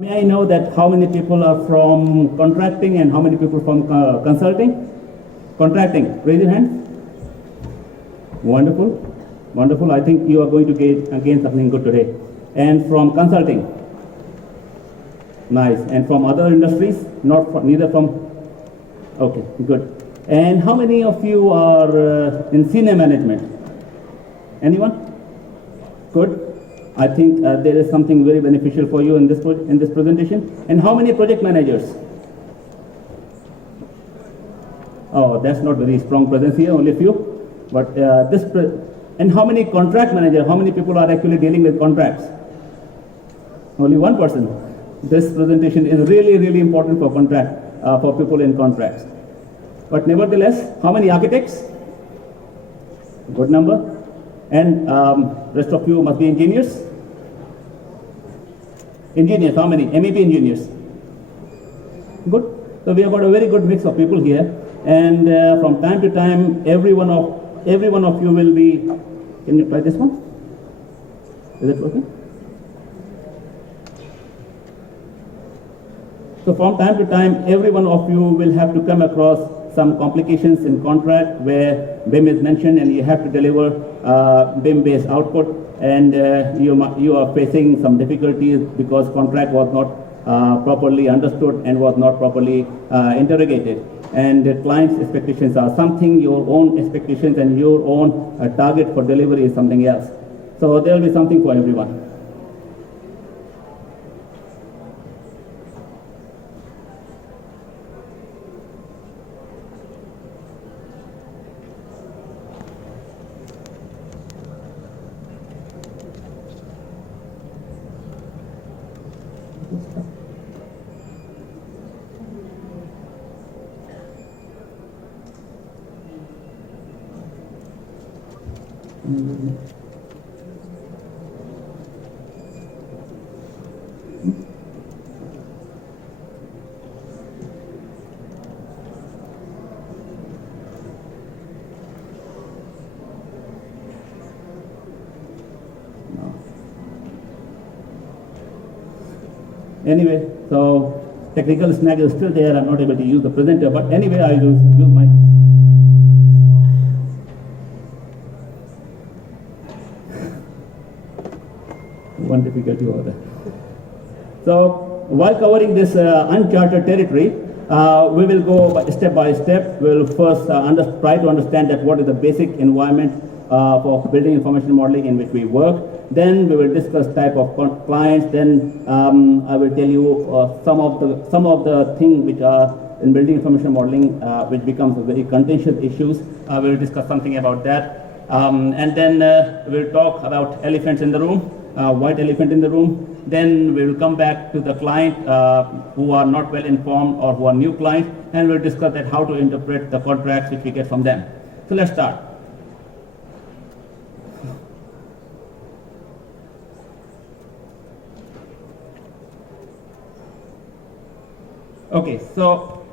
May I know that how many people are from contracting and how many people from consulting? Contracting, raise your hand. Wonderful, wonderful. I think you are going to gain something good today. And from consulting? Nice. And from other industries? Neither from? Okay, good. And how many of you are in senior management? Anyone? Good. I think there is something very beneficial for you in this presentation. And how many project managers? Oh, that's not very strong presence here, only a few. But and how many contract managers? How many people are actually dealing with contracts? Only one person. This presentation is really, really important for for people in contracts. But nevertheless, how many architects? Good number. And rest of you must be engineers. Engineers, how many? MEP engineers. Good. So we have got a very good mix of people here. And from time to time, every one of you will be. Can you try this one? Is it working? So from time to time, every one of you will have to come across some complications in contract where BIM is mentioned and you have to deliver BIM-based output, and you are facing some difficulties because contract was not properly understood and was not properly interrogated. And the client's expectations are something, your own expectations and your own target for delivery is something else. So there will be something for everyone. Anyway, so technical snag is still there. I'm not able to use the presenter, but anyway, I'll use my. One difficulty over there. So while covering this uncharted territory, we will go step by step. We'll first try to understand that what is the basic environment for building information modeling in which we work. Then we will discuss type of clients. Then I will tell you some of the things which are in building information modeling, which becomes very contentious issues. I will discuss something about that, and then we'll talk about elephants in the room, white elephant in the room. Then we will come back to the client who are not well informed or who are new clients, and we'll discuss that how to interpret the contracts which we get from them. So let's start. Okay, so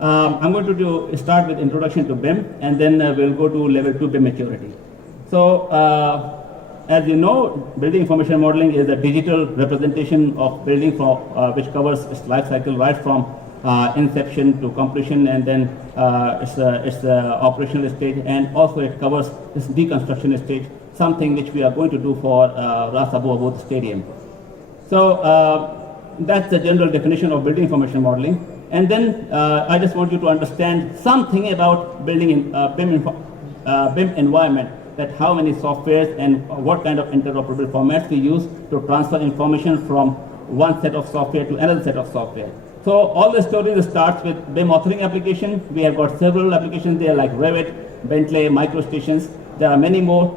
I'm going to start with introduction to BIM, and then we'll go to level 2 BIM maturity. So as you know, building information modeling is a digital representation of building which covers its life cycle right from inception to completion, and then its operational stage, and also it covers this deconstruction stage, something which we are going to do for Ras Abu Abud Stadium. So that's the general definition of building information modeling. And then I just want you to understand something about building in BIM environment, that how many softwares and what kind of interoperable formats we use to transfer information from one set of software to another set of software. So all the story starts with BIM authoring application. We have got several applications there like Revit, Bentley, MicroStations. There are many more.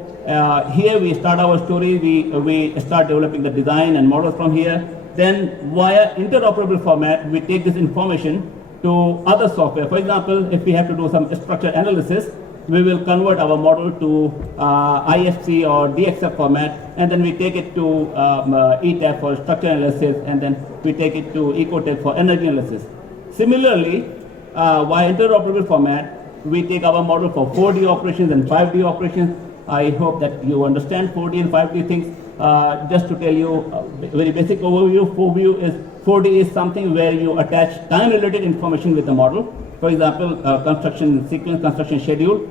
Here we start our story. We start developing the design and models from here. Then via interoperable format, we take this information to other software. For example, if we have to do some structure analysis, we will convert our model to IFC or DXF format, and then we take it to ETAP for structure analysis, and then we take it to EcoTech for energy analysis. Similarly, via interoperable format, we take our model for 4D operations and 5D operations. I hope that you understand 4D and 5D things. just to tell you a very basic overview, 4D is something where you attach time-related information with the model. For example, construction sequence, construction schedule.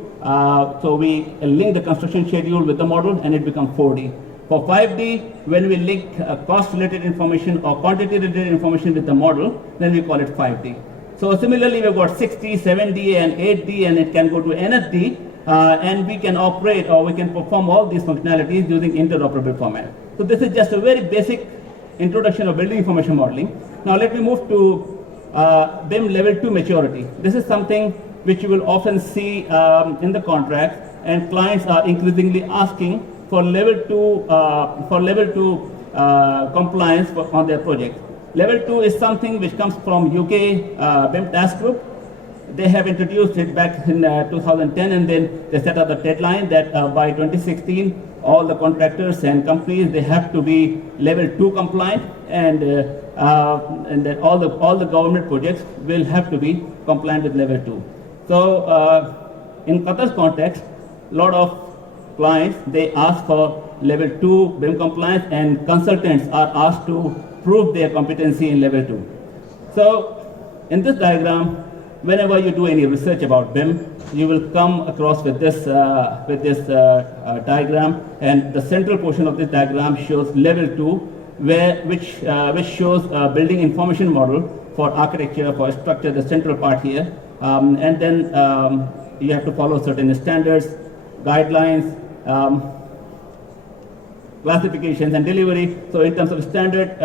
So we link the construction schedule with the model and it becomes 4D. For 5D, when we link cost-related information or quantity-related information with the model, then we call it 5D. So similarly, we've got 6D, 7D, and 8D, and it can go to NFD, and we can operate or we can perform all these functionalities using interoperable format. So this is just a very basic introduction of building information modeling. Now let me move to BIM level 2 maturity. This is something which you will often see in the contract, and clients are increasingly asking for level 2 compliance on their project. Level 2 is something which comes from UK BIM task group. They have introduced it back in 2010, and then they set up the deadline that by 2016, all the contractors and companies, they have to be level 2 compliant, and that all the government projects will have to be compliant with level 2. So in Qatar's context, a lot of clients, they ask for level 2 BIM compliance, and consultants are asked to prove their competency in level 2. So in this diagram, whenever you do any research about BIM, you will come across with this diagram, and the central portion of this diagram shows level 2, which shows a building information model for architecture, for structure, the central part here, and then you have to follow certain standards, guidelines, classifications and delivery. So in terms of standard,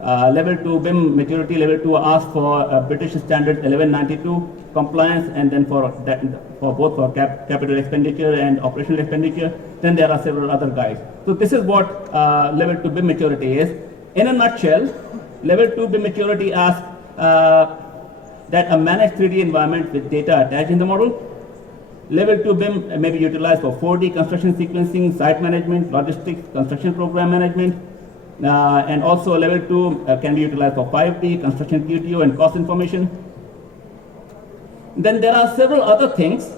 level 2 BIM maturity level 2 asks for British standard 1192 compliance, and then for both for capital expenditure and operational expenditure. Then there are several other guides. So this is what level 2 BIM maturity is. In a nutshell, level 2 BIM maturity asks that a managed 3D environment with data attached in the model. Level 2 BIM may be utilized for 4D construction sequencing, site management, logistics, construction program management, and also level 2 can be utilized for 5D, construction QTO, and cost information. Then there are several other things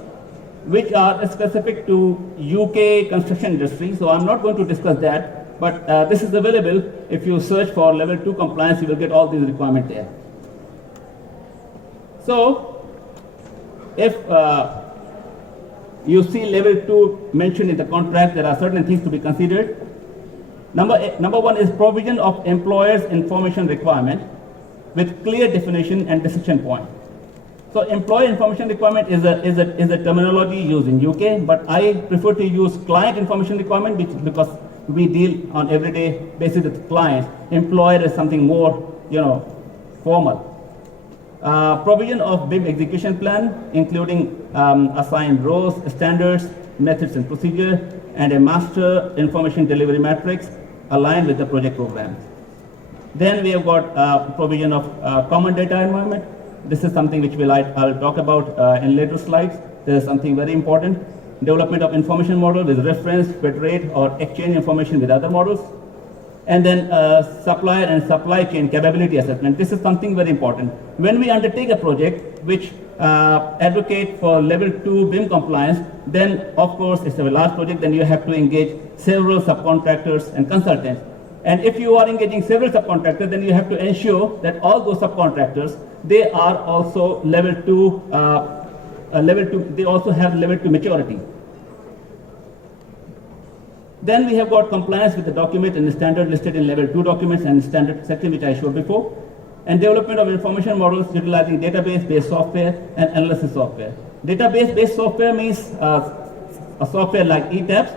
which are specific to UK construction industry, so I'm not going to discuss that, but this is available. If you search for level 2 compliance, you will get all these requirements there. So if you see level 2 mentioned in the contract, there are certain things to be considered. Number one is provision of employer's information requirement with clear definition and decision point. So employer information requirement is a terminology used in UK, but I prefer to use client information requirement because we deal on everyday basis with clients. Employer is something more, formal. Provision of BIM execution plan, including assigned roles, standards, methods and procedure, and a master information delivery matrix aligned with the project program. Then we have got provision of common data environment. This is something which I will talk about in later slides. This is something very important. Development of information model with reference, federate, or exchange information with other models. And then supplier and supply chain capability assessment. This is something very important. When we undertake a project which advocate for level 2 BIM compliance, then of course it's a large project, then you have to engage several subcontractors and consultants. And if you are engaging several subcontractors, then you have to ensure that all those subcontractors, they are also level 2, they also have level 2 maturity. Then we have got compliance with the document and the standard listed in level 2 documents and standard section which I showed before. And development of information models utilizing database-based software and analysis software. Database-based software means a software like ETABS,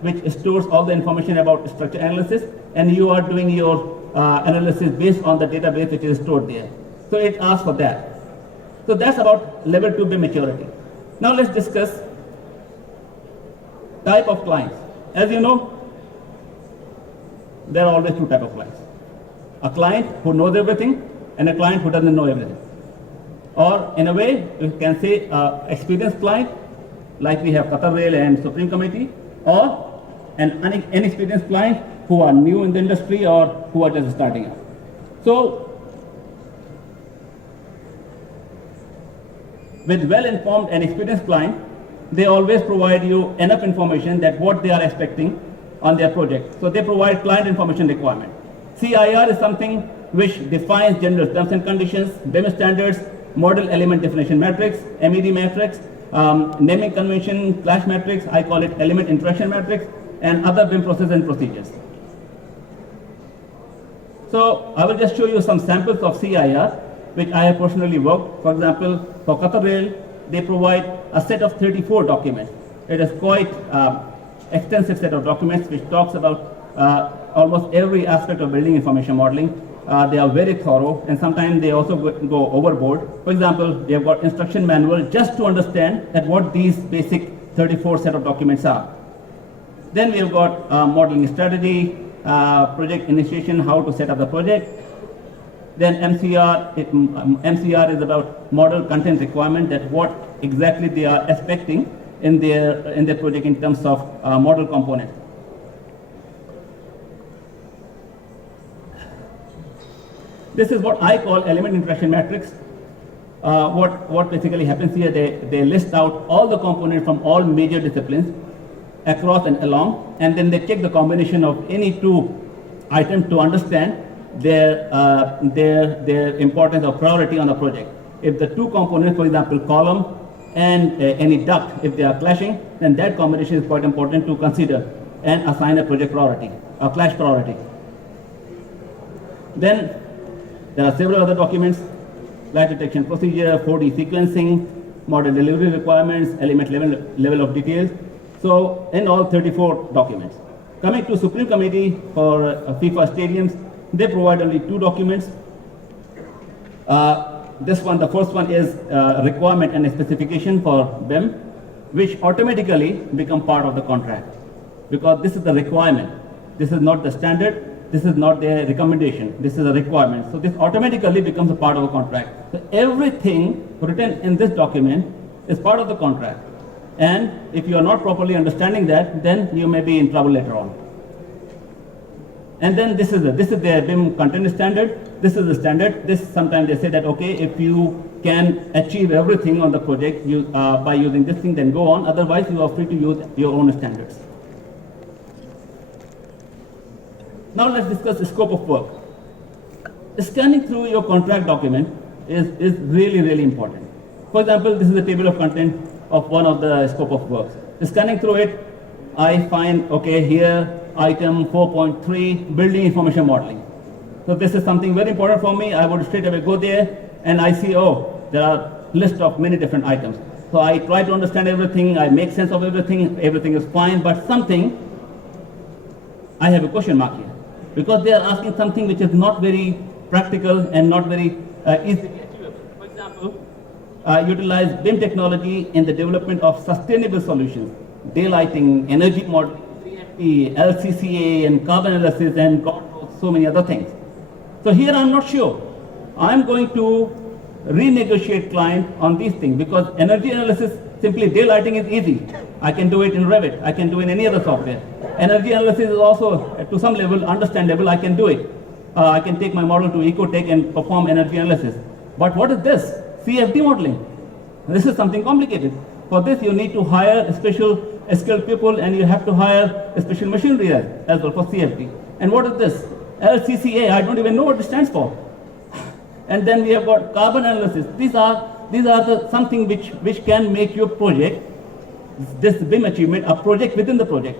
which stores all the information about structure analysis, and you are doing your analysis based on the database which is stored there. So it asks for that. So that's about level 2 BIM maturity. Now let's discuss type of clients. As you know, there are always two types of clients. A client who knows everything and a client who doesn't know everything. Or in a way, you can say experienced client, like we have Qatar Rail and Supreme Committee, or an inexperienced client who are new in the industry or who are just starting out. So with well-informed and experienced client, they always provide you enough information that what they are expecting on their project. So they provide client information requirement. CIR is something which defines general terms and conditions, BIM standards, model element definition matrix, MED matrix, naming convention, clash matrix, I call it element interaction matrix, and other BIM process and procedures. So I will just show you some samples of CIR, which I have personally worked. For example, for Qatar Rail, they provide a set of 34 documents. It is quite extensive set of documents which talks about almost every aspect of building information modeling. They are very thorough, and sometimes they also go overboard. For example, they have got instruction manual just to understand that what these basic 34 set of documents are. Then we have got modeling strategy, project initiation, how to set up the project. Then MCR, MCR is about model content requirement, that what exactly they are expecting in their project in terms of model component. This is what I call element interaction matrix. What basically happens here, they list out all the components from all major disciplines across and along, and then they check the combination of any two items to understand their importance or priority on the project. If the two components, for example, column and any duct, if they are clashing, then that combination is quite important to consider and assign a project priority, a clash priority. Then there are several other documents: clash detection procedure, 4D sequencing, model delivery requirements, element level of details. So in all 34 documents. Coming to Supreme Committee for FIFA stadiums, they provide only 2 documents. This one, the first one is requirement and specification for BIM, which automatically become part of the contract, because this is the requirement. This is not the standard. This is not their recommendation. This is a requirement. So this automatically becomes a part of a contract. So everything written in this document is part of the contract. And if you are not properly understanding that, then you may be in trouble later on. And then this is their BIM content standard. This is the standard. This, sometimes they say that, okay, if you can achieve everything on the project by using this thing, then go on. Otherwise, you are free to use your own standards. Now let's discuss the scope of work. Scanning through your contract document is really, really important. For example, this is the table of content of one of the scope of works. Scanning through it, I find, okay, here, item 4.3, building information modeling. So this is something very important for me. I would straight away go there and I see, oh, there are list of many different items. So I try to understand everything, I make sense of everything is fine, but something, I have a question mark here. Because they are asking something which is not very practical and not very easily achievable. For example, utilize BIM technology in the development of sustainable solutions, daylighting, energy modeling, CFD, LCCA, and carbon analysis, and so many other things. So here I'm not sure. I'm going to renegotiate client on these things, because energy analysis, simply daylighting is easy. I can do it in Revit. I can do it in any other software. Energy analysis is also, to some level, understandable. I can do it. I can take my model to Ecotech and perform energy analysis. But what is this? CFD modeling. This is something complicated. For this, you need to hire special skilled people, and you have to hire special machinery as well for CFD. And what is this? LCCA, I don't even know what it stands for. And then we have got carbon analysis. These are something which can make your project, this BIM achievement, a project within the project.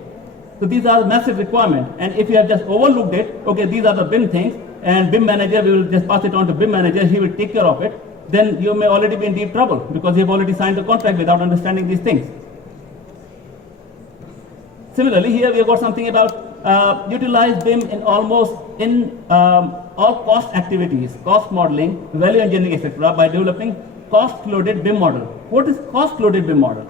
So these are massive requirements. And if you have just overlooked it, okay, these are the BIM things, and BIM manager, we will just pass it on to BIM manager, he will take care of it, then you may already be in deep trouble, because you have already signed the contract without understanding these things. Similarly, here we have got something about utilize BIM in all cost activities, cost modeling, value engineering, etc., by developing cost-loaded BIM model. What is cost-loaded BIM model?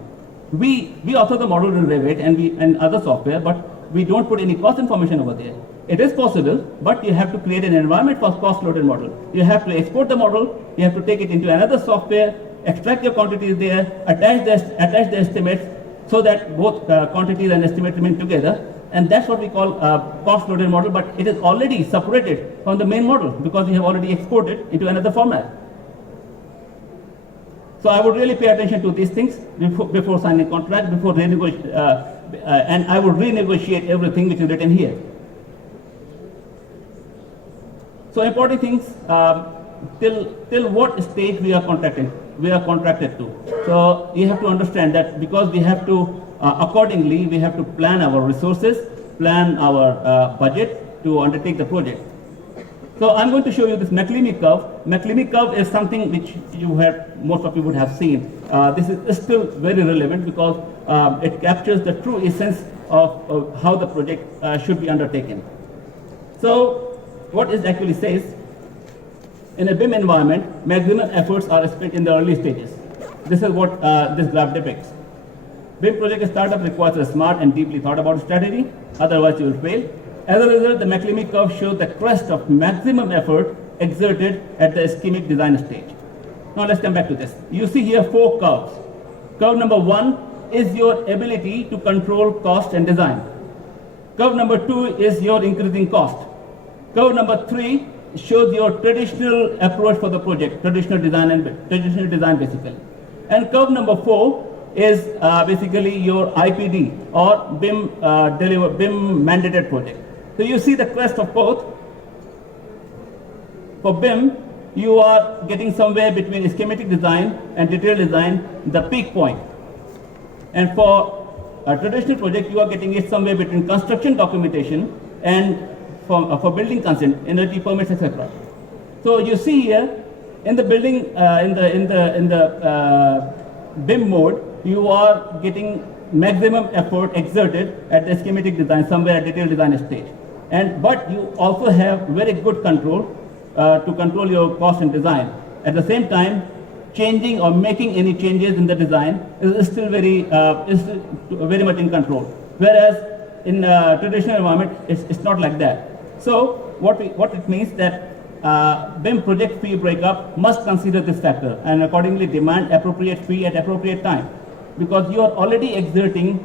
We author the model in Revit and other software, but we don't put any cost information over there. It is possible, but you have to create an environment for cost-loaded model. You have to export the model, you have to take it into another software, extract your quantities there, attach the estimates, so that both quantities and estimates remain together. And that's what we call cost-loaded model, but it is already separated from the main model, because we have already exported into another format. So I would really pay attention to these things before signing contract, before and I would renegotiate everything which is written here. So important things, till what stage we are contracted to. So you have to understand that because we have to, accordingly, we have to plan our resources, plan our budget to undertake the project. So I'm going to show you this McLeamy curve. McLeamy curve is something which most of you would have seen. This is still very relevant because it captures the true essence of how the project should be undertaken. So what it actually says, in a BIM environment, maximum efforts are spent in the early stages. This is what this graph depicts. BIM project startup requires a smart and deeply thought about strategy, otherwise you will fail. As a result, the McLeamy curve shows the crest of maximum effort exerted at the schematic design stage. Now let's come back to this. You see here 4 curves. Curve number 1 is your ability to control cost and design. Curve number 2 is your increasing cost. Curve number 3 shows your traditional approach for the project, traditional design basically. And curve number 4 is basically your IPD or BIM Mandated Project. So you see the crest of both. For BIM, you are getting somewhere between schematic design and detailed design, the peak point. And for a traditional project, you are getting it somewhere between construction documentation and for building consent, energy permits, etc. So you see here in the building, in the BIM mode, you are getting maximum effort exerted at the schematic design, somewhere at detailed design stage. But you also have very good control to control your cost and design. At the same time, changing or making any changes in the design is still very much in control. Whereas in traditional environment, it's not like that. So what it means that BIM project fee breakup must consider this factor and accordingly demand appropriate fee at appropriate time, because you are already exerting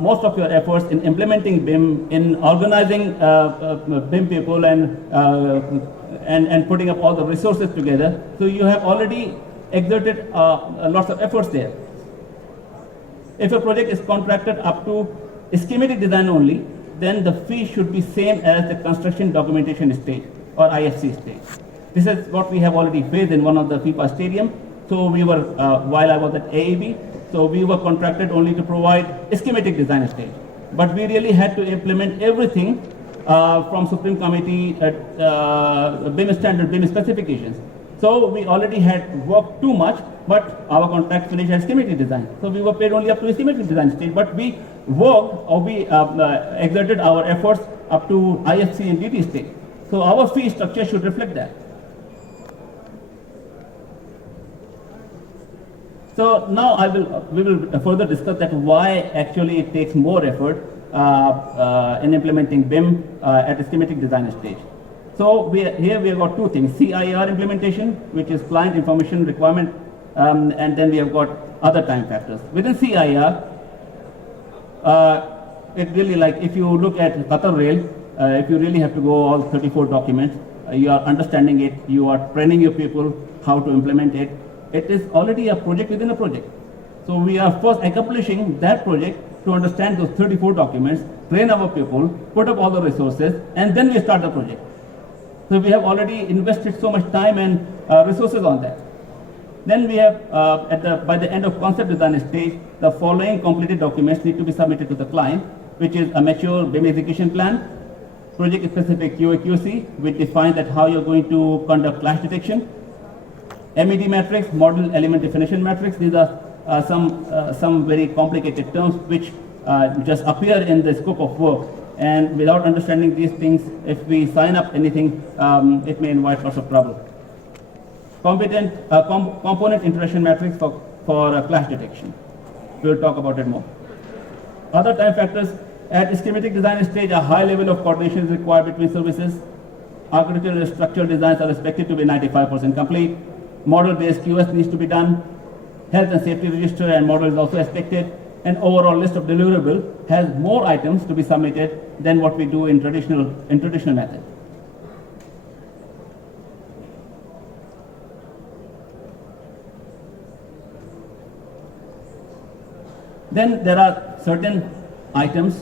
most of your efforts in implementing BIM, in organizing BIM people and putting up all the resources together. So you have already exerted lots of efforts there. If a project is contracted up to schematic design only, then the fee should be same as the construction documentation stage or IFC stage. This is what we have already faced in one of the FIFA stadium. So we were, while I was at AAB, so we were contracted only to provide schematic design stage. But we really had to implement everything from Supreme Committee BIM standard, BIM specifications. So we already had worked too much, but our contract finished at schematic design. So we were paid only up to schematic design stage, but we worked or we exerted our efforts up to IFC and DT stage. So our fee structure should reflect that. So now we will further discuss that why actually it takes more effort in implementing BIM at the schematic design stage. So here we have got 2 things: CIR implementation, which is client information requirement, and then we have got other time factors. Within CIR, it really, like if you look at Qatar Rail, if you really have to go all 34 documents, you are understanding it, you are training your people how to implement it. It is already a project within a project. So we are first accomplishing that project to understand those 34 documents, train our people, put up all the resources, and then we start the project. So we have already invested so much time and resources on that. Then we have, by the end of concept design stage, the following completed documents need to be submitted to the client, which is a mature BIM execution plan, project-specific QA/QC, which defines that how you're going to conduct clash detection, MED matrix, model element definition matrix. These are some very complicated terms which just appear in the scope of work. And without understanding these things, if we sign up anything, it may invite lots of trouble. Component interaction matrix for clash detection. We will talk about it more. Other time factors: at schematic design stage, a high level of coordination is required between services. Architectural and structural designs are expected to be 95% complete. Model-based QS needs to be done. Health and safety register and model is also expected. An overall list of deliverables has more items to be submitted than what we do in traditional method. Then there are certain items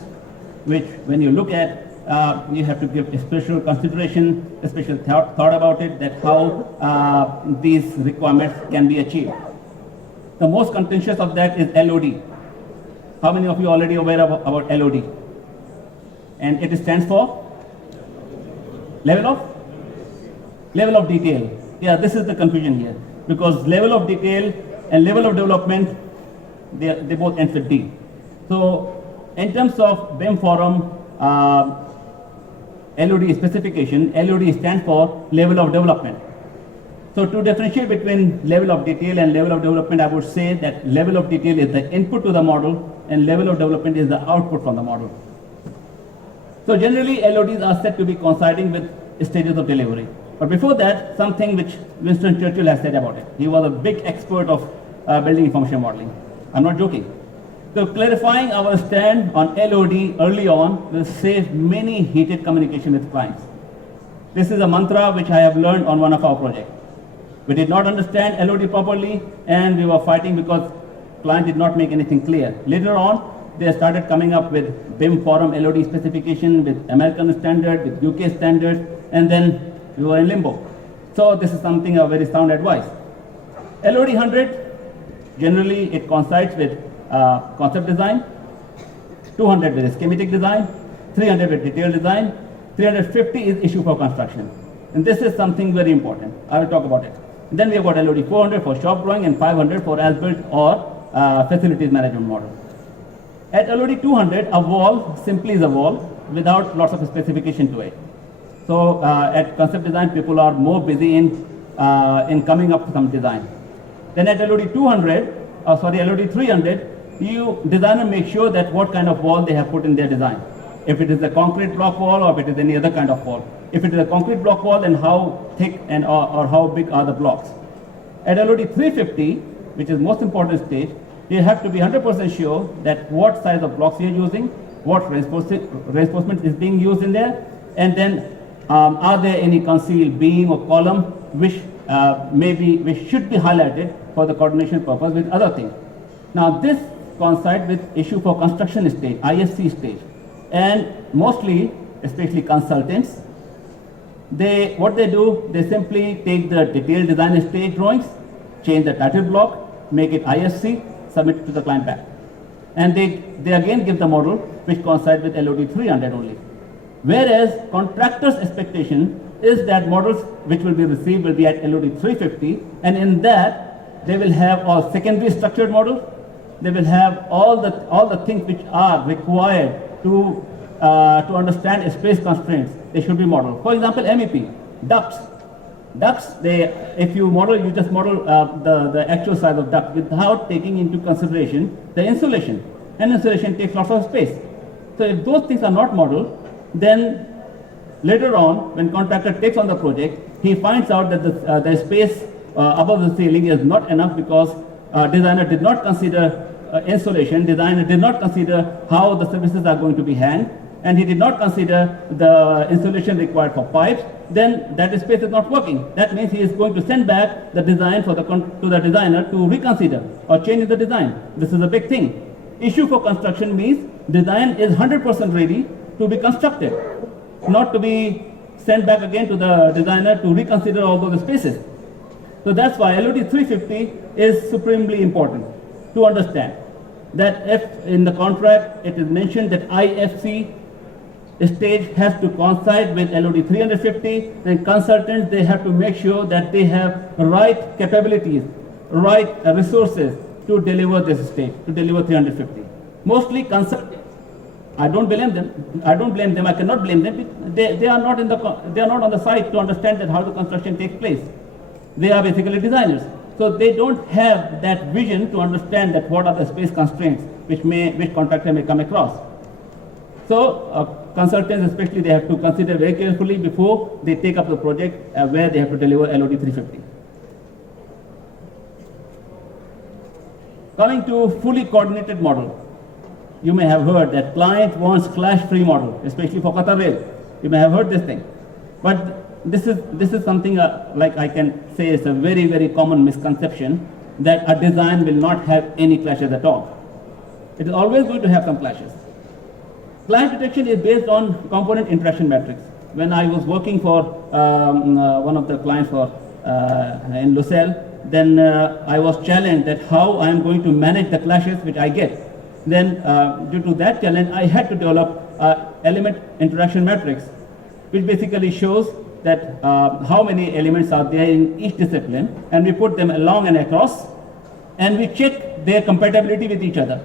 which, when you look at, you have to give a special consideration, a special thought about it, that how these requirements can be achieved. The most contentious of that is LOD. How many of you are already aware about LOD? And it stands for level of detail. Yeah, this is the confusion here, because level of detail and level of development, they both end with D. So in terms of BIM forum LOD specification, LOD stands for level of development. So to differentiate between level of detail and level of development, I would say that level of detail is the input to the model and level of development is the output from the model. So generally LODs are said to be coinciding with stages of delivery. But before that, something which Winston Churchill has said about it. He was a big expert of building information modeling. I'm not joking. So clarifying our stand on LOD early on will save many heated communication with clients. This is a mantra which I have learned on one of our projects. We did not understand LOD properly and we were fighting because client did not make anything clear. Later on, they started coming up with BIM forum LOD specification, with American standard, with UK standards, and then we were in limbo. So this is something a very sound advice. LOD 100, generally it coincides with concept design, 200 with schematic design, 300 with detailed design, 350 is issue for construction. And this is something very important. I will talk about it. And then we have got LOD 400 for shop drawing and 500 for as-built or facilities management model. At LOD 200, a wall simply is a wall without lots of specification to it. So at concept design, people are more busy in coming up with some design. Then at LOD 300, you designer make sure that what kind of wall they have put in their design. If it is a concrete block wall or if it is any other kind of wall. If it is a concrete block wall, then how thick and or how big are the blocks. At LOD 350, which is most important stage, you have to be 100% sure that what size of blocks you are using, what reinforcement is being used in there, and then are there any concealed beam or column which should be highlighted for the coordination purpose with other things. Now this coincides with issue for construction stage, IFC stage, and mostly, especially consultants, what they do, they simply take the detailed design stage drawings, change the title block, make it IFC, submit it to the client back. And they again give the model which coincides with LOD 300 only. Whereas contractor's expectation is that models which will be received will be at LOD 350, and in that they will have all secondary structured models. They will have all the things which are required to understand space constraints. They should be modeled. For example, MEP, ducts. Ducts, if you model, you just model the actual size of duct without taking into consideration the insulation. And insulation takes lots of space. So if those things are not modeled, then later on, when contractor takes on the project, he finds out that the space above the ceiling is not enough because designer did not consider insulation, designer did not consider how the services are going to be hanged, and he did not consider the insulation required for pipes, then that space is not working. That means he is going to send back the design to the designer to reconsider or change the design. This is a big thing. Issue for construction means design is 100% ready to be constructed, not to be sent back again to the designer to reconsider all those spaces. So that's why LOD 350 is supremely important to understand that if in the contract it is mentioned that IFC stage has to coincide with LOD 350, then consultants, they have to make sure that they have right capabilities, right resources to deliver this stage, to deliver 350. Mostly consultants, I don't blame them. I cannot blame them. They are not on the site to understand that how the construction takes place. They are basically designers. So they don't have that vision to understand that what are the space constraints which contractor may come across. So consultants especially, they have to consider very carefully before they take up the project where they have to deliver LOD 350. Coming to fully coordinated model. You may have heard that client wants clash-free model, especially for Qatar Rail. You may have heard this thing. But this is something like I can say is a very, very common misconception that a design will not have any clashes at all. It is always going to have some clashes. Clash detection is based on component interaction matrix. When I was working for one of the clients in Lucelle, then I was challenged that how I am going to manage the clashes which I get. Then due to that challenge, I had to develop element interaction matrix, which basically shows that how many elements are there in each discipline, and we put them along and across, and we check their compatibility with each other.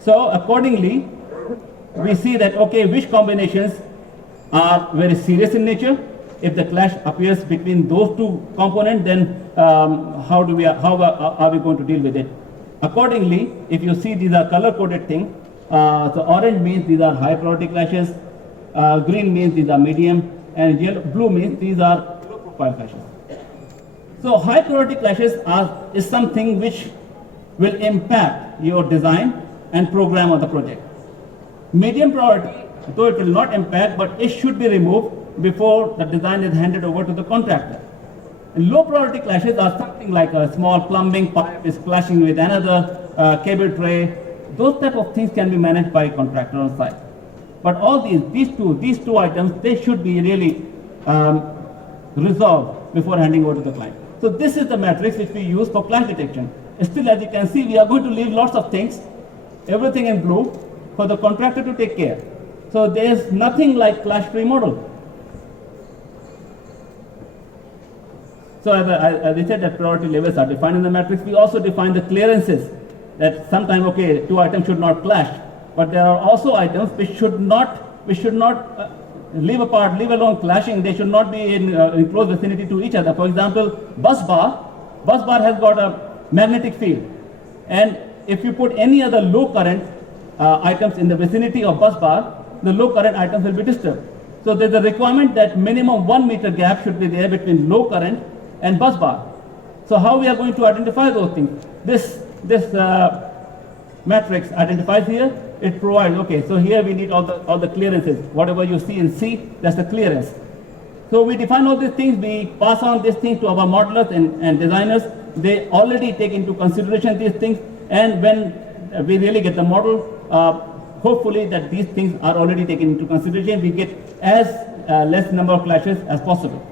So accordingly, we see that, okay, which combinations are very serious in nature. If the clash appears between those two components, then how are we going to deal with it? Accordingly, if you see these are color-coded things, so orange means these are high priority clashes, green means these are medium, and yellow, blue means these are low profile clashes. So high priority clashes is something which will impact your design and program of the project. Medium priority, though it will not impact, but it should be removed before the design is handed over to the contractor. And low priority clashes are something like a small plumbing pipe is clashing with another cable tray. Those type of things can be managed by a contractor on site. But all these two items, they should be really resolved before handing over to the client. So this is the matrix which we use for clash detection. Still, as you can see, we are going to leave lots of things, everything in blue, for the contractor to take care. So there is nothing like clash-free model. So as I said, that priority levels are defined in the matrix. We also define the clearances, that sometimes, okay, two items should not clash, but there are also items which should not live apart, live alone clashing. They should not be in close vicinity to each other. For example, bus bar has got a magnetic field, and if you put any other low current items in the vicinity of bus bar, the low current items will be disturbed. So there's a requirement that minimum 1 meter gap should be there between low current and bus bar. So how we are going to identify those things? This matrix identifies here. It provides, okay, so here we need all the clearances. Whatever you see in C, that's the clearance. So we define all these things. We pass on these things to our modelers and designers. They already take into consideration these things. And when we really get the model, hopefully that these things are already taken into consideration, we get as less number of clashes as possible.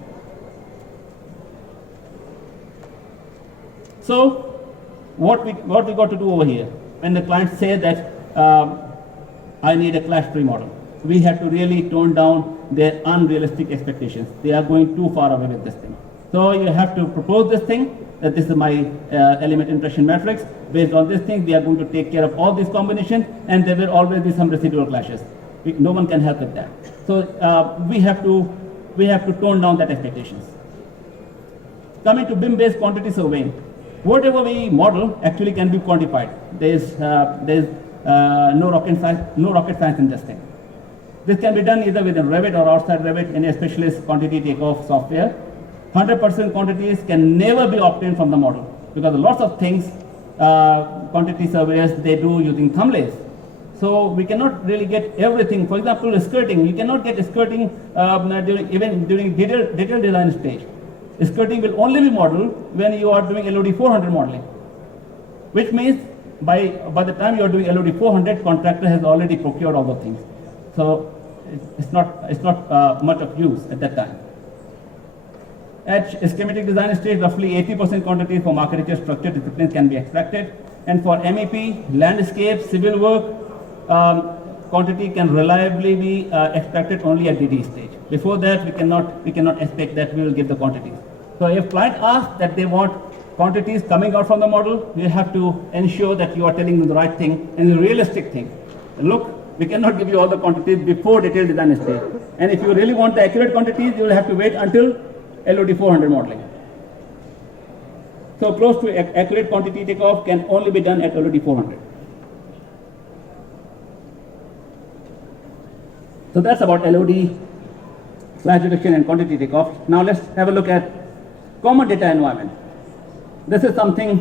So what we got to do over here, when the client says that I need a clash-free model, we have to really tone down their unrealistic expectations. They are going too far away with this thing. So you have to propose this thing, that this is my element interaction matrix. Based on this thing, we are going to take care of all these combinations, and there will always be some residual clashes. No one can help with that. So we have to tone down that expectations. Coming to BIM-based quantity surveying, whatever we model actually can be quantified. There is no rocket science in this thing. This can be done either within Revit or outside Revit in a specialist quantity takeoff software. 100% quantities can never be obtained from the model, because lots of things quantity surveyors, they do using thumbnails. So we cannot really get everything. For example, skirting, you cannot get skirting during detailed design stage. Skirting will only be modeled when you are doing LOD 400 modeling, which means by the time you are doing LOD 400, contractor has already procured all the things. So it's not much of use at that time. At schematic design stage, roughly 80% quantities from architecture structure disciplines can be extracted. And for MEP, landscape, civil work, quantity can reliably be extracted only at DD stage. Before that, we cannot expect that we will get the quantities. So if client asks that they want quantities coming out from the model, you have to ensure that you are telling them the right thing and the realistic thing. Look, we cannot give you all the quantities before detailed design stage. And if you really want the accurate quantities, you will have to wait until LOD 400 modeling. So close to accurate quantity takeoff can only be done at LOD 400. So that's about LOD, clash detection and quantity takeoff. Now let's have a look at common data environment. This is something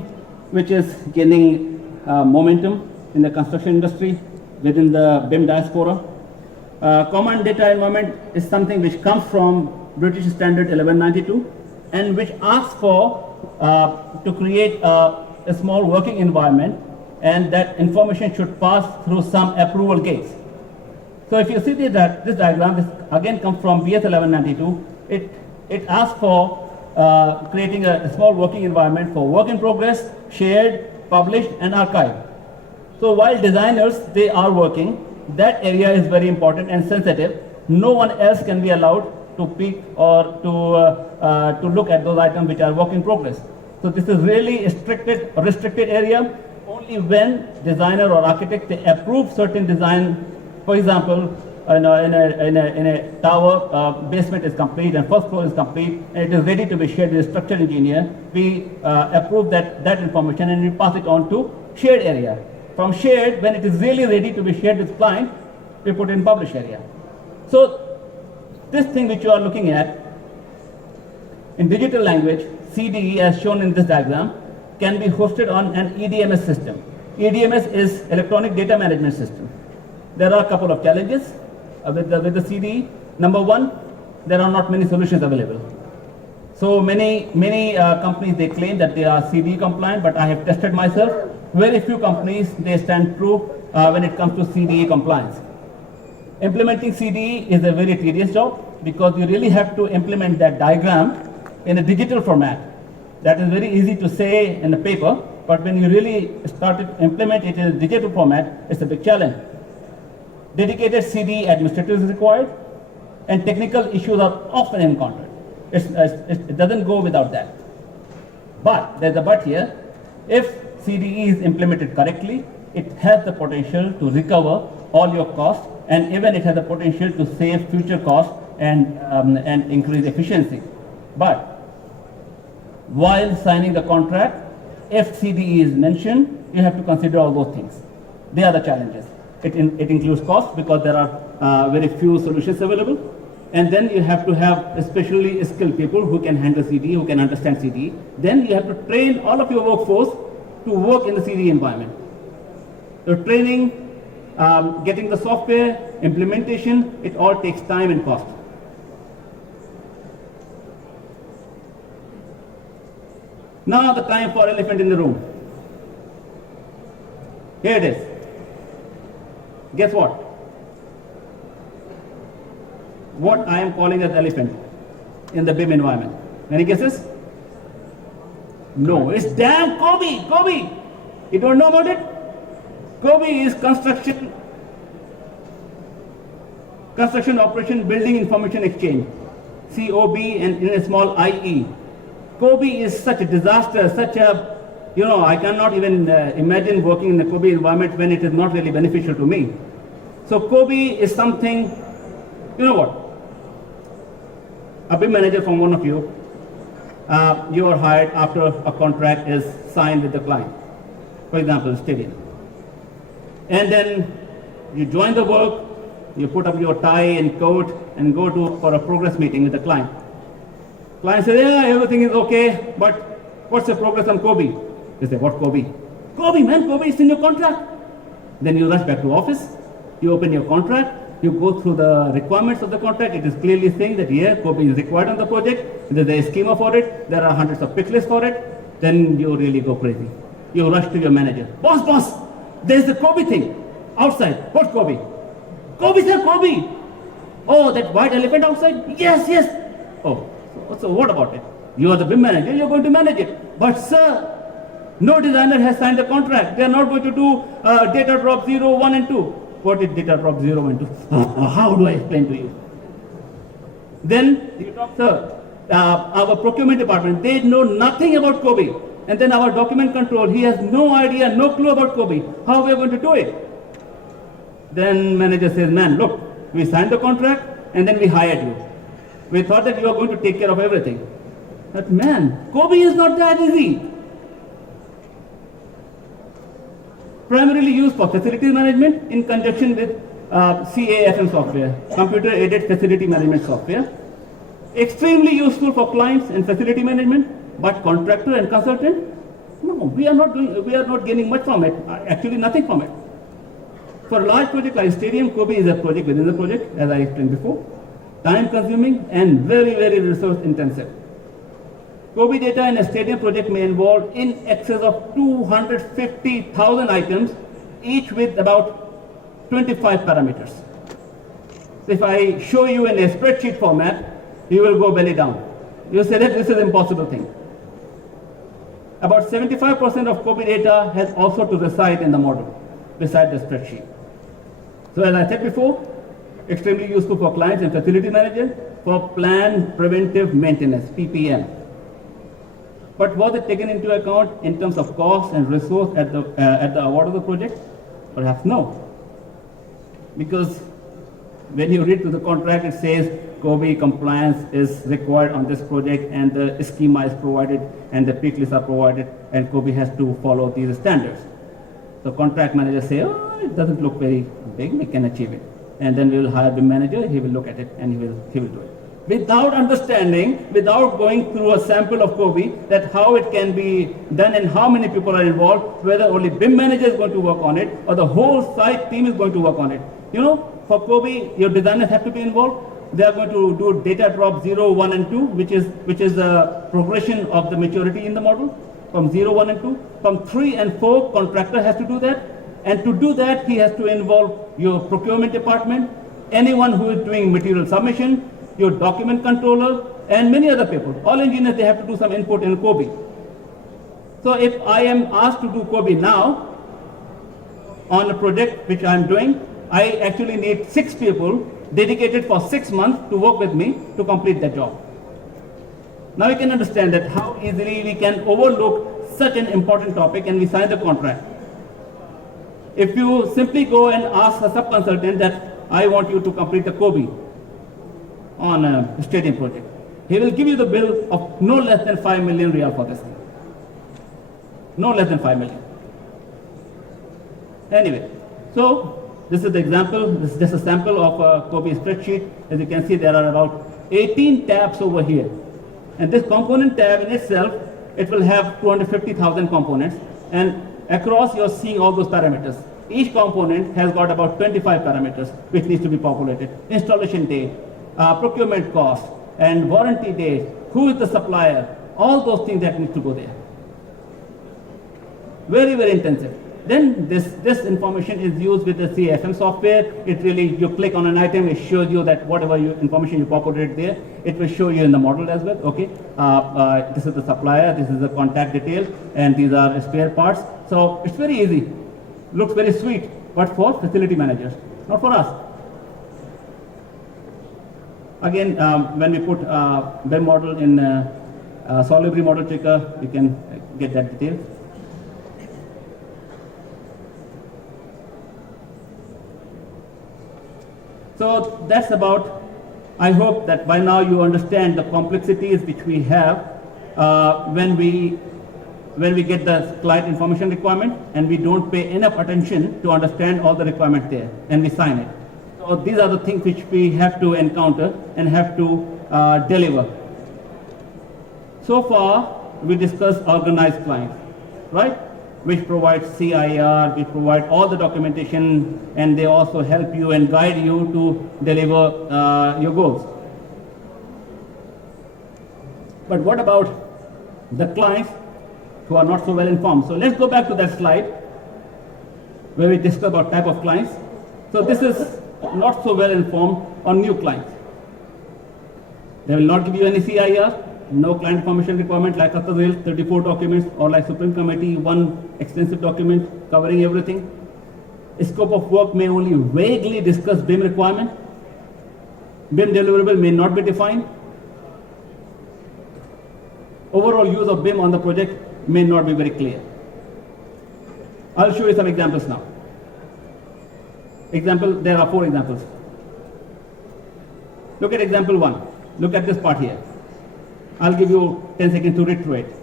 which is gaining momentum in the construction industry within the BIM diaspora. Common data environment is something which comes from British Standard 1192 and which asks for to create a small working environment and that information should pass through some approval gates. So if you see this diagram, this again comes from BS 1192. It asks for creating a small working environment for work in progress, shared, published, and archived. So while designers, they are working, that area is very important and sensitive. No one else can be allowed to pick or to look at those items which are work in progress. So this is really a restricted area. Only when designer or architect, they approve certain design. For example, in a tower, basement is complete and first floor is complete, and it is ready to be shared with a structural engineer. We approve that information and we pass it on to shared area. From shared, when it is really ready to be shared with client, we put in publish area. So this thing which you are looking at in digital language, CDE as shown in this diagram, can be hosted on an EDMS system. EDMS is electronic data management system. There are a couple of challenges with the CDE. Number one, there are not many solutions available. So many companies, they claim that they are CDE compliant, but I have tested myself. Very few companies, they stand true when it comes to CDE compliance. Implementing CDE is a very tedious job because you really have to implement that diagram in a digital format. That is very easy to say in the paper, but when you really start to implement it in a digital format, it's a big challenge. Dedicated CDE administrators is required, and technical issues are often encountered. It doesn't go without that. But there's a but here. If CDE is implemented correctly, it has the potential to recover all your costs, and even it has the potential to save future costs and increase efficiency. But while signing the contract, if CDE is mentioned, you have to consider all those things. They are the challenges. It includes cost because there are very few solutions available. And then you have to have especially skilled people who can handle CDE, who can understand CDE. Then you have to train all of your workforce to work in the CDE environment. So training, getting the software, implementation, it all takes time and cost. Now the time for elephant in the room. Here it is. Guess what? What I am calling as elephant in the BIM environment. Any guesses? No, it's damn COBie. COBie. You don't know about it? COBie is construction operation building information exchange. COBie and in a small IE. COBie is such a disaster, such a, I cannot even imagine working in the COBie environment when it is not really beneficial to me. So COBie is something, you know what? A BIM manager from one of you, you are hired after a contract is signed with the client. For example, stadium. And then you join the work, you put up your tie and coat and go for a progress meeting with the client. Client says, yeah, everything is okay, but what's the progress on COBie? You say, what COBie? COBie, man, COBie is in your contract. Then you rush back to office, you open your contract, you go through the requirements of the contract. It is clearly saying that, yeah, COBie is required on the project. There's a schema for it. There are hundreds of pick lists for it. Then you really go crazy. You rush to your manager. Boss, there's the COBie thing outside. What COBie? COBie, sir, COBie. Oh, that white elephant outside? Yes. Oh, so what about it? You are the BIM manager, you're going to manage it. But sir, no designer has signed the contract. They are not going to do data drop 0, 1 and 2. What is data drop 0, 1 and 2? How do I explain to you? Then you talk, sir, our procurement department, they know nothing about COBie. And then our document control, he has no idea, no clue about COBie. How we are going to do it? Then manager says, man, look, we signed the contract and then we hired you. We thought that you are going to take care of everything. But man, COBie is not that easy. Primarily used for facility management in conjunction with CAFM software, computer aided facility management software. Extremely useful for clients and facility management, but contractor and consultant, no, we are not gaining much from it, actually nothing from it. For a large project like stadium, COBie is a project within the project, as I explained before, time consuming and very, very resource intensive. COBie data in a stadium project may involve in excess of 250,000 items, each with about 25 parameters. So if I show you in a spreadsheet format, you will go belly down. You say that this is an impossible thing. About 75% of COBie data has also to reside in the model, beside the spreadsheet. So as I said before, extremely useful for clients and facility managers for planned preventive maintenance, PPM. But was it taken into account in terms of cost and resource at the award of the project? Perhaps no. Because when you read through the contract, it says COBie compliance is required on this project, and the schema is provided, and the peak lists are provided, and COBie has to follow these standards. So contract managers say, oh, it doesn't look very big, we can achieve it. And then we will hire BIM manager, he will look at it, and he will do it. Without understanding, without going through a sample of COBie, that how it can be done and how many people are involved, whether only BIM manager is going to work on it, or the whole site team is going to work on it. You know, for COBie, your designers have to be involved. They are going to do data drop 0, 1, and 2, which is the progression of the maturity in the model, from 0, 1, and 2. From 3 and 4, contractor has to do that. And to do that, he has to involve your procurement department, anyone who is doing material submission, your document controller, and many other people. All engineers, they have to do some input in COBie. So if I am asked to do COBie now on a project which I am doing, I actually need 6 people dedicated for 6 months to work with me to complete that job. Now you can understand that how easily we can overlook such an important topic and we sign the contract. If you simply go and ask a sub-consultant that I want you to complete the COBie on a stadium project, he will give you the bill of no less than 5 million real for this thing. No less than 5 million. Anyway, so this is the example. This is just a sample of a COBie spreadsheet. As you can see, there are about 18 tabs over here. And this component tab in itself, it will have 250,000 components. And across, you're seeing all those parameters. Each component has got about 25 parameters, which needs to be populated. Installation date, procurement cost, and warranty date, who is the supplier, all those things that need to go there. Very, very intensive. Then this information is used with the CAFM software. It really, you click on an item, it shows you that whatever information you populated there, it will show you in the model as well. Okay, this is the supplier, this is the contact detail, and these are spare parts. So it's very easy. Looks very sweet, but for facility managers, not for us. Again, when we put BIM model in Solibri model checker, you can get that detail. So that's about, I hope that by now you understand the complexities which we have when we get the client information requirement and we don't pay enough attention to understand all the requirements there and we sign it. So these are the things which we have to encounter and have to deliver. So far we discussed organized clients, right? Which provides CIR, which provide all the documentation, and they also help you and guide you to deliver your goals. But what about the clients who are not so well informed? So let's go back to that slide where we discussed about type of clients. So this is not so well informed on new clients. They will not give you any CIR. No client information requirement like Rail, 34 documents, or like Supreme Committee, one extensive document covering everything. Scope of work may only vaguely discuss BIM requirement. BIM deliverable may not be defined. Overall use of BIM on the project may not be very clear. I'll show you some examples now. There are 4 examples. Look at example 1. Look at this part here. I'll give you 10 seconds to read through it.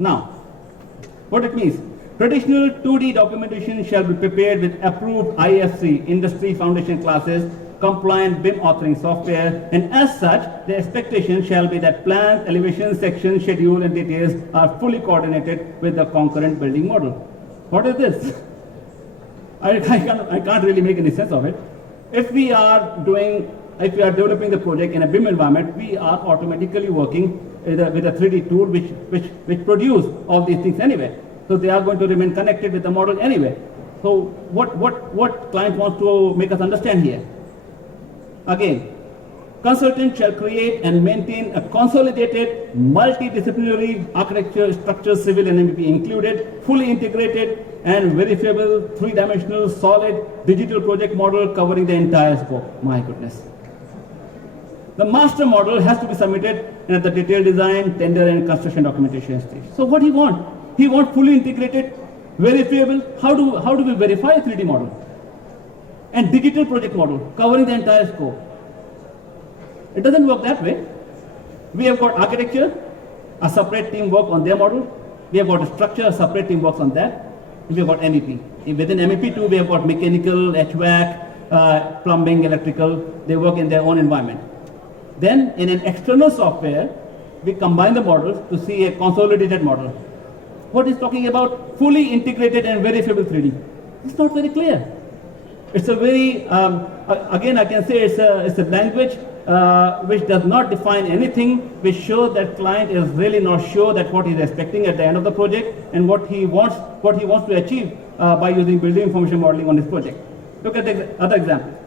Now, what it means? Traditional 2D documentation shall be prepared with approved IFC, Industry Foundation Classes, compliant BIM authoring software, and as such, the expectation shall be that plans, elevation, sections, schedule, and details are fully coordinated with the concurrent building model. What is this? I can't really make any sense of it. If we are developing the project in a BIM environment, we are automatically working with a 3D tool which produce all these things anyway. So they are going to remain connected with the model anyway. So what client wants to make us understand here? Again, consultant shall create and maintain a consolidated, multidisciplinary architecture, structure, civil and MEP included, fully integrated and verifiable, three-dimensional, solid, digital project model covering the entire scope. My goodness. The master model has to be submitted at the detailed design, tender and construction documentation stage. So what he wants? He wants fully integrated, verifiable. How do we verify a 3D model? And digital project model covering the entire scope. It doesn't work that way. We have got architecture, a separate team work on their model. We have got a structure, a separate team works on that. We have got MEP. Within MEP too, we have got mechanical, HVAC, plumbing, electrical. They work in their own environment. Then in an external software, we combine the models to see a consolidated model. What is talking about fully integrated and verifiable 3D? It's not very clear. It's a very, again I can say it's a language which does not define anything, which shows that client is really not sure that what he's expecting at the end of the project and what he wants to achieve by using building information modeling on this project. Look at the other example.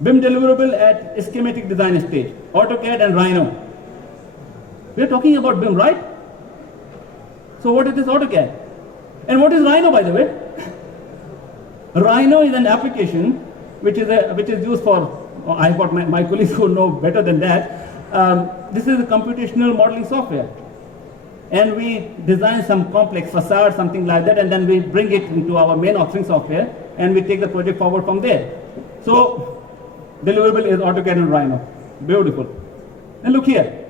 BIM deliverable at schematic design stage, AutoCAD and Rhino. We're talking about BIM, right? So what is this AutoCAD? And what is Rhino, by the way? Rhino is an application which is used for, I've got my colleagues who know better than that. This is a computational modeling software. And we design some complex facade, something like that, and then we bring it into our main authoring software, and we take the project forward from there. So deliverable is AutoCAD and Rhino. Beautiful. And look here.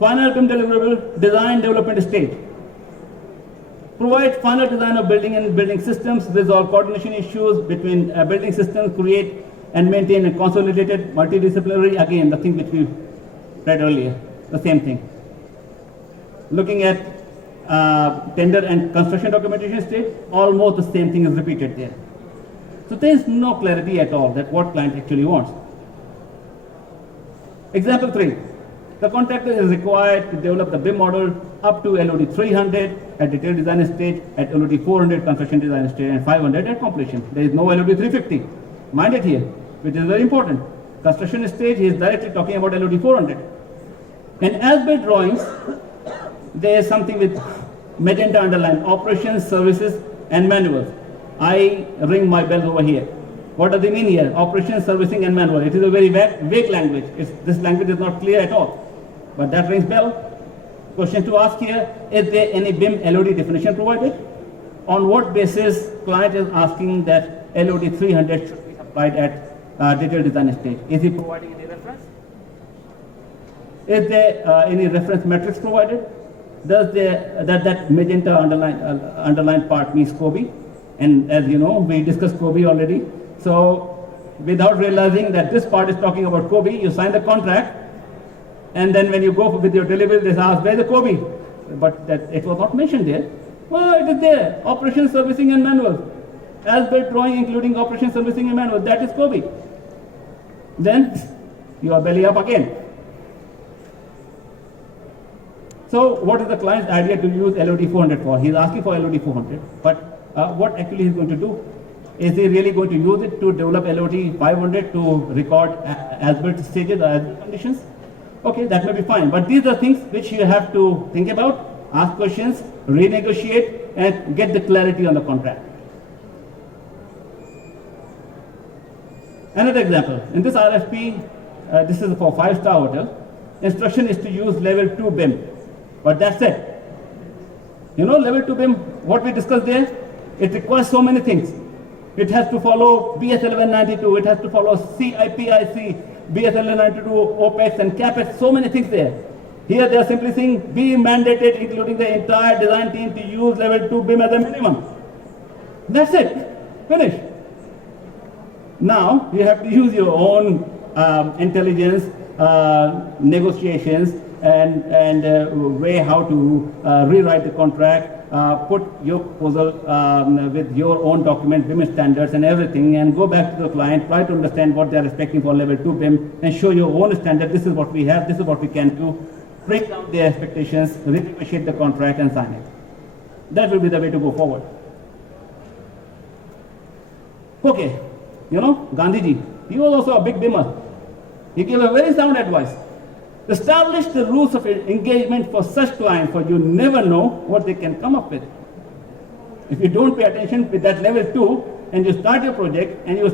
Final BIM deliverable, design development stage. Provide final design of building and building systems, resolve coordination issues between building systems, create and maintain a consolidated multidisciplinary, again the thing which we read earlier, the same thing. Looking at tender and construction documentation stage, almost the same thing is repeated there. So there is no clarity at all that what client actually wants. Example 3. The contractor is required to develop the BIM model up to LOD 300 at detailed design stage, at LOD 400 construction design stage, and 500 at completion. There is no LOD 350. Mind it here, which is very important. Construction stage, he is directly talking about LOD 400. In as-built drawings, there is something with magenta underline, operations, services, and manuals. I ring my bells over here. What does it mean here? Operations, servicing, and manual. It is a very vague language. This language is not clear at all. But that rings bell. Question to ask here, is there any BIM LOD definition provided? On what basis client is asking that LOD 300 should be supplied at detailed design stage? Is he providing any reference? Is there any reference metrics provided? Does that magenta underline part means COBie? And as you know, we discussed COBie already. So without realizing that this part is talking about COBie, you sign the contract, and then when you go with your delivery, they ask, where's the COBie? But it was not mentioned there. Well, it is there. Operations, servicing, and manual. As-built drawing, including operations, servicing, and manual. That is COBie. Then you are belly up again. So what is the client's idea to use LOD 400 for? He's asking for LOD 400, but what actually he's going to do? Is he really going to use it to develop LOD 500 to record as-built stages or as-built conditions? Okay, that may be fine, but these are things which you have to think about, ask questions, renegotiate, and get the clarity on the contract. Another example, in this RFP, this is for 5-star hotel, instruction is to use level 2 BIM, but that's it. You know, level 2 BIM, what we discussed there, it requires so many things. It has to follow BS 1192, it has to follow CIPIC, BS 1192, OPEX and CAPEX, so many things there. Here they are simply saying be mandated, including the entire design team, to use level 2 BIM as a minimum. That's it, finish. Now you have to use your own intelligence, negotiations, and way how to rewrite the contract, put your proposal with your own document, BIM standards and everything, and go back to the client, try to understand what they are expecting for level 2 BIM, and show your own standard. This is what we have, this is what we can do. Break down their expectations, renegotiate the contract, and sign it. That will be the way to go forward. Okay, you know, Gandhiji, he was also a big BIMer. He gave a very sound advice. Establish the rules of engagement for such clients, for you never know what they can come up with. If you don't pay attention with that level 2, and you start your project, and you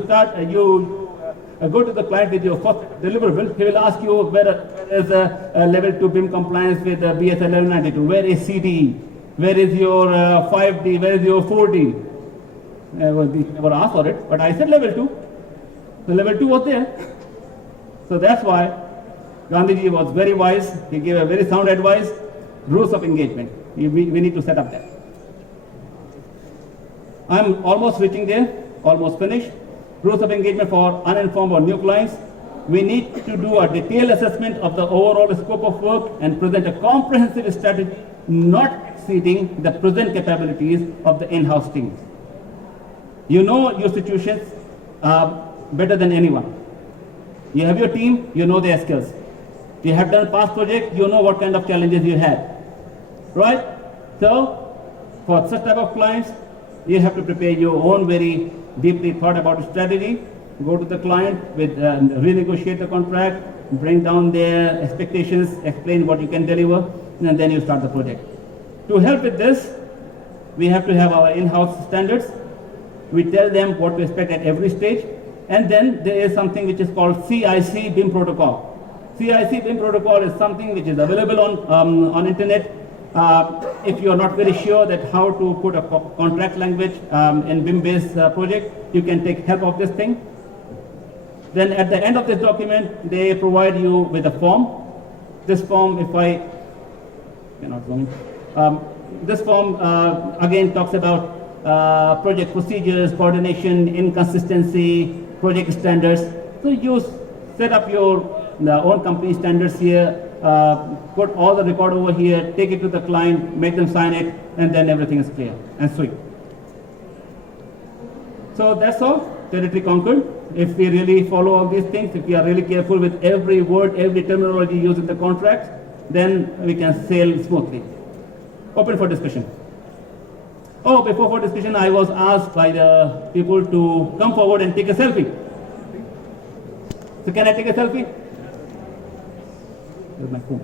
go to the client with your first deliverable, he will ask you where is a level 2 BIM compliance with BS 1192, where is CDE, where is your 5D, where is your 4D? We never asked for it, but I said level 2. The level 2 was there. So that's why Gandhiji was very wise. He gave a very sound advice. Rules of engagement. We need to set up that. I'm almost reaching there, almost finished. Rules of engagement for uninformed or new clients. We need to do a detailed assessment of the overall scope of work and present a comprehensive strategy not exceeding the present capabilities of the in-house teams. You know your situations better than anyone. You have your team, you know their skills. You have done past projects, you know what kind of challenges you had. Right? So, for such type of clients, you have to prepare your own very deeply thought about strategy. Go to the client with renegotiate the contract, bring down their expectations, explain what you can deliver, and then you start the project. To help with this, we have to have our in-house standards. We tell them what to expect at every stage. And then there is something which is called CIC BIM protocol. CIC BIM protocol is something which is available on internet. If you are not very sure that how to put a contract language in BIM-based project, you can take help of this thing. Then at the end of this document, they provide you with a form. This form, if I cannot zoom in, this form again talks about project procedures, coordination, inconsistency, project standards. So you set up your own company standards here, put all the record over here, take it to the client, make them sign it, and then everything is clear and sweet. So that's all, territory conquered. If we really follow all these things, if we are really careful with every word, every terminology used in the contract, then we can sail smoothly. Open for discussion. Oh, before for discussion, I was asked by the people to come forward and take a selfie. So can I take a selfie? Here's my phone.